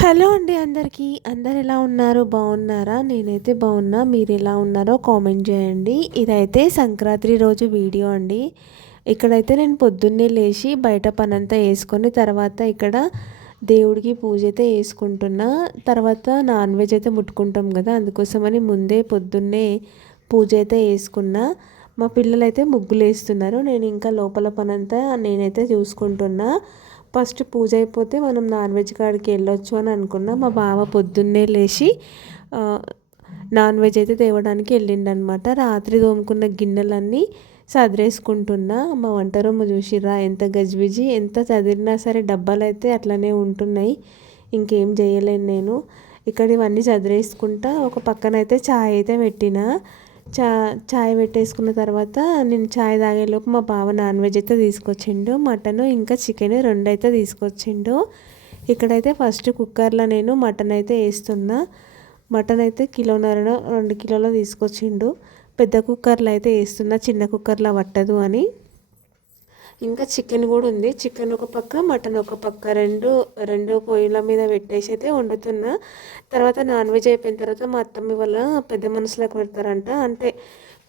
Hello అండి అందరికీ. అందరు ఎలా ఉన్నారు? బాగున్నారా నేనైతే బాగున్నా మీరు ఎలా ఉన్నారో కామెంట్ చేయండి. ఇదైతే సంక్రాంతి రోజు వీడియో అండి. ఇక్కడైతే నేను పొద్దున్నే లేచి బయట పనంతా వేసుకొని తర్వాత ఇక్కడ దేవుడికి పూజ అయితే వేసుకుంటున్నా తర్వాత నాన్ వెజ్ అయితే ముట్టుకుంటాం కదా అందుకోసమని ముందే పొద్దున్నే పూజ అయితే వేసుకున్నా మా పిల్లలైతే ముగ్గులు వేస్తున్నారు నేను ఇంకా లోపల పనంతా నేనైతే చూసుకుంటున్నా. ఫస్ట్ పూజ అయిపోతే మనం నాన్ వెజ్ కాడికి వెళ్ళొచ్చు అని అనుకున్నా. మా బావ పొద్దున్నే లేచి నాన్ వెజ్ అయితే తేవడానికి వెళ్ళిండనమాట. రాత్రి తోముకున్న గిన్నెలన్నీ సదిరేసుకుంటున్నా. మా వంట రూమ్ చూసిరా ఎంత గజిబిజి ఎంత చదివినా సరే డబ్బాలు అయితే అట్లనే ఉంటున్నాయి. ఇంకేం చేయలేను నేను. ఇక్కడ ఇవన్నీ చదిరేసుకుంటా ఒక పక్కన అయితే ఛాయ్ అయితే పెట్టిన. చా చాయ్ పెట్టేసుకున్న తర్వాత నేను చాయ్ తాగేలోపు మా బావ నాన్ వెజ్ అయితే తీసుకొచ్చిండు మటన్ ఇంకా చికెన్ రెండు అయితే తీసుకొచ్చిండు. ఇక్కడైతే ఫస్ట్ కుక్కర్లో నేను మటన్ అయితే వేస్తున్నా. మటన్ అయితే కిలోన్నర రెండు కిలోలు తీసుకొచ్చిండు. పెద్ద కుక్కర్లో అయితే వేస్తున్నా చిన్న కుక్కర్లో పట్టదు అని. ఇంకా చికెన్ కూడా ఉంది. చికెన్ ఒక పక్క మటన్ ఒక పక్క. రెండు రెండు పొయ్యిల మీద పెట్టేసి అయితే వండుతున్నా. తర్వాత నాన్ వెజ్ అయిపోయిన తర్వాత మా అత్తమ్మ వల్ల పెద్ద మనుషులకు పెడతారంట. అంటే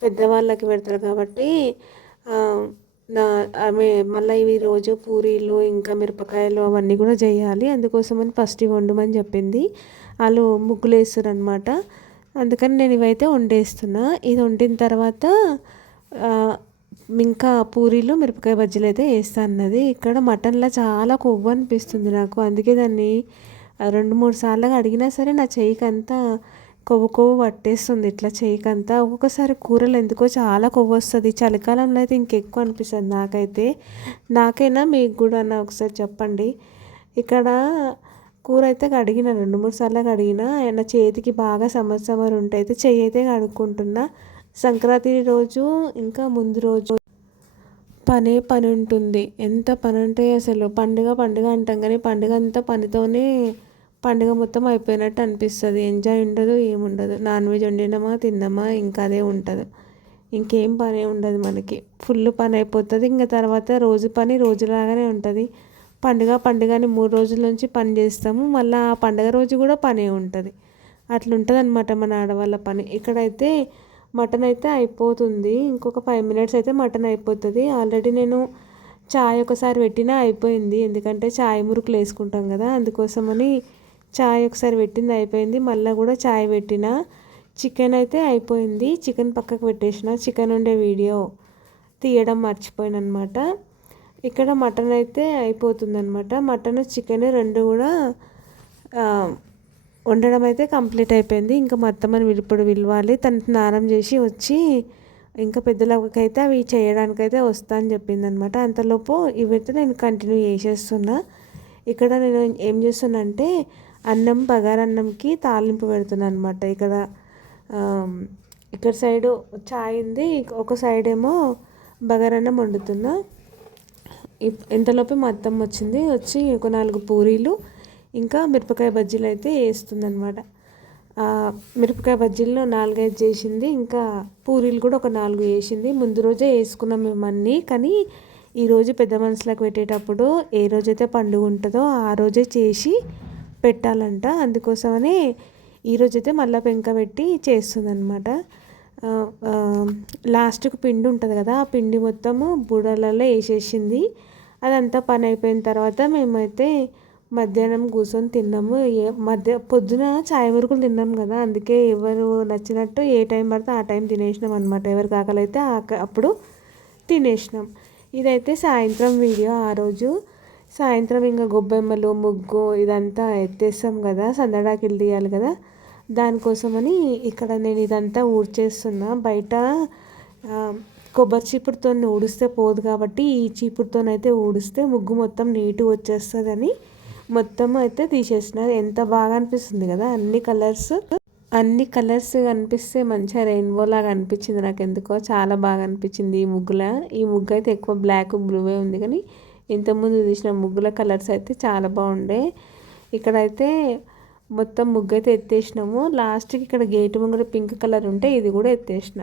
పెద్దవాళ్ళకి పెడతారు కాబట్టి నా ఆమె మళ్ళీ ఇవి రోజు పూరీలు ఇంకా మిరపకాయలు అవన్నీ కూడా చేయాలి. అందుకోసమని ఫస్ట్ ఇవి వండమని చెప్పింది. వాళ్ళు ముగ్గులు వేస్తారు అనమాట అందుకని నేను ఇవైతే వండేస్తున్నా. ఇది వండిన తర్వాత ఇంకా పూరీలు మిరపకాయ బజ్జీలు అయితే వేస్తాన్నది ఇక్కడ మటన్లో చాలా కొవ్వు అనిపిస్తుంది నాకు. అందుకే దాన్ని రెండు మూడు సార్లు అడిగినా సరే నా చెయ్యికి అంతా కొవ్వు కొవ్వు పట్టేస్తుంది. ఇట్లా చేయికంతా. ఒక్కొక్కసారి కూరలు ఎందుకో చాలా కొవ్వు వస్తుంది. చలికాలంలో అయితే ఇంకెక్కువ అనిపిస్తుంది నాకైతే. నాకైనా మీకు కూడా అన్న ఒకసారి చెప్పండి. ఇక్కడ కూర అయితే కడిగిన రెండు మూడు సార్లు కడిగిన నా చేతికి బాగా సమర్ సమర్ ఉంటే అయితే చెయ్యి అయితే కడుక్కుంటున్నా. సంక్రాంతి రోజు ఇంకా ముందు రోజు పనే పని ఉంటుంది ఎంత పని ఉంటే అసలు పండుగ పండుగ అంటాం కానీ పండుగ అంతా పనితోనే పండుగ మొత్తం అయిపోయినట్టు అనిపిస్తుంది. ఎంజాయ్ ఉండదు ఏముండదు. నాన్ వెజ్ వండినామా తిన్నామా ఇంకా అదే ఉంటుంది. ఇంకేం పని ఉండదు మనకి. ఫుల్ పని అయిపోతుంది. ఇంకా తర్వాత రోజు పని రోజులాగానే ఉంటుంది. పండుగ పండుగ అని మూడు రోజుల నుంచి పని చేస్తాము. మళ్ళీ ఆ పండుగ రోజు కూడా పనే ఉంటుంది. అట్లుంటుంది అనమాట మన ఆడవాళ్ళ పని. ఇక్కడైతే మటన్ అయితే అయిపోతుంది. ఇంకొక ఫైవ్ మినిట్స్ అయితే మటన్ అయిపోతుంది. ఆల్రెడీ నేను చాయ్ ఒకసారి పెట్టినా అయిపోయింది. ఎందుకంటే చాయ్ మురుకులు వేసుకుంటాం కదా అందుకోసమని చాయ్ ఒకసారి పెట్టింది అయిపోయింది. మళ్ళీ కూడా చాయ్ పెట్టిన. చికెన్ అయితే అయిపోయింది. చికెన్ పక్కకు పెట్టేసిన. చికెన్ ఉండే వీడియో తీయడం మర్చిపోయాను అనమాట ఇక్కడ మటన్ అయితే అయిపోతుంది అనమాట మటన్ చికెన్ రెండు కూడా వండడం అయితే కంప్లీట్ అయిపోయింది. ఇంకా మా అత్తమ్మని ఇప్పుడు పిలవాలి. తను స్నానం చేసి వచ్చి ఇంకా పెద్దలకైతే అవి చేయడానికైతే వస్తా అని చెప్పింది అనమాట అంతలోపు ఇవైతే నేను కంటిన్యూ చేసేస్తున్నా. ఇక్కడ నేను ఏం చేస్తున్నా అంటే అన్నం బగారన్నంకి తాలింపు పెడుతున్నాను అనమాట ఇక్కడ ఇక్కడ సైడు చాయ్ ఉంది. ఒక సైడ్ ఏమో బగారన్నం వండుతున్నా. ఇంతలోపే మా అత్తమ్మ వచ్చింది. వచ్చి ఒక నాలుగు పూరీలు ఇంకా మిరపకాయ బజ్జీలు అయితే వేస్తుందనమాట మిరపకాయ బజ్జీల్లో నాలుగైదు చేసింది ఇంకా పూరీలు కూడా ఒక నాలుగు వేసింది. ముందు రోజే వేసుకున్నాం మేము అన్నీ కానీ ఈరోజు పెద్ద మనుషులకు పెట్టేటప్పుడు ఏ రోజైతే పండుగ ఉంటుందో ఆ రోజే చేసి పెట్టాలంట. అందుకోసమనే ఈరోజైతే మళ్ళీ పెంక పెట్టి చేస్తుందనమాట లాస్ట్కు పిండి ఉంటుంది కదా ఆ పిండి మొత్తము బుడలలో వేసేసింది. అదంతా పని అయిపోయిన తర్వాత మేమైతే మధ్యాహ్నం కూర్చొని తిన్నాము. ఏ మధ్య పొద్దున చాయ్ మురుకులు తిన్నాం కదా. అందుకే ఎవరు నచ్చినట్టు ఏ టైం పడితే ఆ టైం తినేసినాం అనమాట ఎవరికి ఆకలి అయితే అప్పుడు తినేసినాం. ఇదైతే సాయంత్రం వీడియో ఆ రోజు. సాయంత్రం ఇంకా గొబ్బెమ్మలు ముగ్గు ఇదంతా ఎత్తేస్తాం కదా. సందడాకిలు తీయాలి కదా. దానికోసమని ఇక్కడ నేను ఇదంతా ఊడ్చేస్తున్నా. బయట కొబ్బరి చీపురుతో ఊడిస్తే పోదు కాబట్టి ఈ చీపురుతోనైతే ఊడిస్తే ముగ్గు మొత్తం నీట్గా వచ్చేస్తుందని మొత్తం అయితే తీసేసినారు ఎంత బాగా అనిపిస్తుంది కదా అన్ని కలర్స్ అన్ని కలర్స్ కనిపిస్తే మంచిగా రెయిన్బో లాగా అనిపించింది నాకు ఎందుకో చాలా బాగా అనిపించింది ఈ ముగ్గుల. ఈ ముగ్గు అయితే ఎక్కువ బ్లాక్ బ్లూవే ఉంది కానీ ఇంతకుముందు తీసిన ముగ్గుల కలర్స్ అయితే చాలా బాగుండే. ఇక్కడైతే మొత్తం ముగ్గు అయితే ఎత్తేసినాము లాస్ట్కి ఇక్కడ గేట్ ముంగడ పింక్ కలర్ ఉంటే ఇది కూడా ఎత్తేసిన.